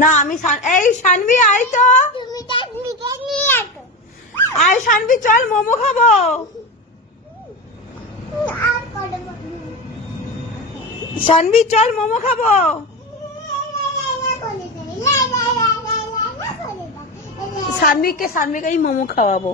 না আমি এই শানভি আয় তো, আয় শানভি চল মোমো খাবো। শানভি চল মোমো খাবো। শানভিকে মোমো খাওয়াবো।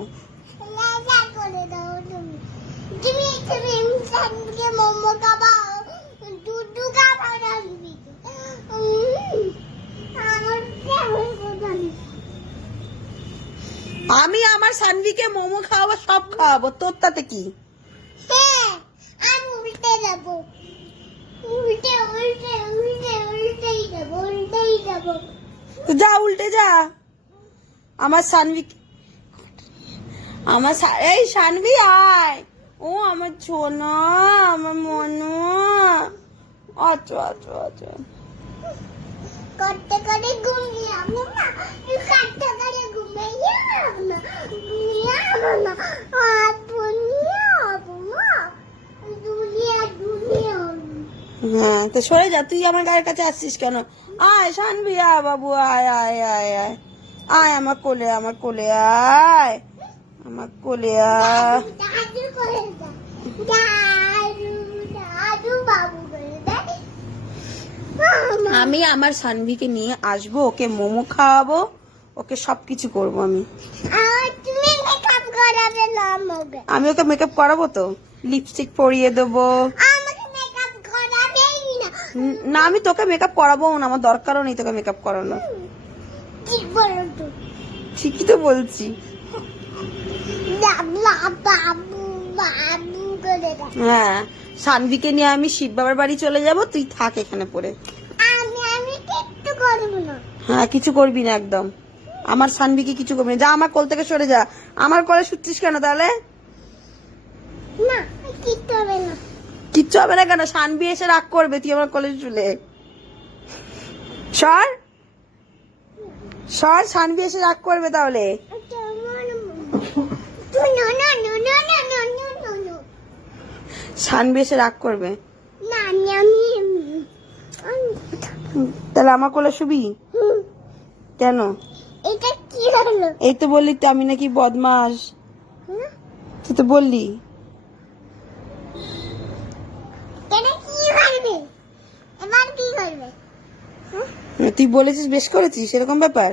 আমি আমার শানভিকে মোমো খাওয়াবো, সব খাওয়াবো, তোর তাতে কি? আমি উল্টে যাবো, উল্টেই যাবো। তো যা উল্টে যা। আমার শানভি, এই শানভি আয়। ও আমার সোনা, আমার মনু। আচ্ছা আচ্ছা আচ্ছা। করতে করে ঘুমিয়ে আমি না, করতে করে ঘুমিয়ে না, হ্যাঁ তো সরে যা, তুই আমার গায়ের কাছে আসছিস কেন? আয় শানভি, আয় বাবু, আয় আয় আয় আয় আয় আমার কোলে, আমার কোলে আয়, আমার কোলে আয়। আমি আমার শানভিকে নিয়ে আসবো, ওকে মোমো খাওয়াবো, ওকে সবকিছু করবো আমি। আমি ওকে মেকআপ করাবো তো, লিপস্টিক পরিয়ে দেবো। না আমি তোকে মেকআপ করাবো না, আমার দরকারও নেই তোকে মেকআপ করানো। ঠিকই তো বলছি। হ্যাঁ শানভিকে নিয়ে আমি শিব বাবার বাড়ি চলে যাব, তুই থাক এখানে পড়ে। হ্যাঁ কিছু করবি না একদম, আমার শানভিকে কিছু করবি না। যা আমার কোল থেকে সরে যা। আমার কোলে শুচ্ছিস কেন তাহলে? কিচ্ছু হবে না কেন? শানভি এসে রাগ করবে তুই আমার কোলে শুলে। সর সর, শানভি এসে রাগ করবে তাহলে। শানভি এসে রাগ করবে, তাহলে আমার কোলে শুবি কেন? এই তো বললি তো আমি নাকি বদমাস, তুই তো বললি। তুই বলেছিস, বেশ করেছিস, এরকম ব্যাপার।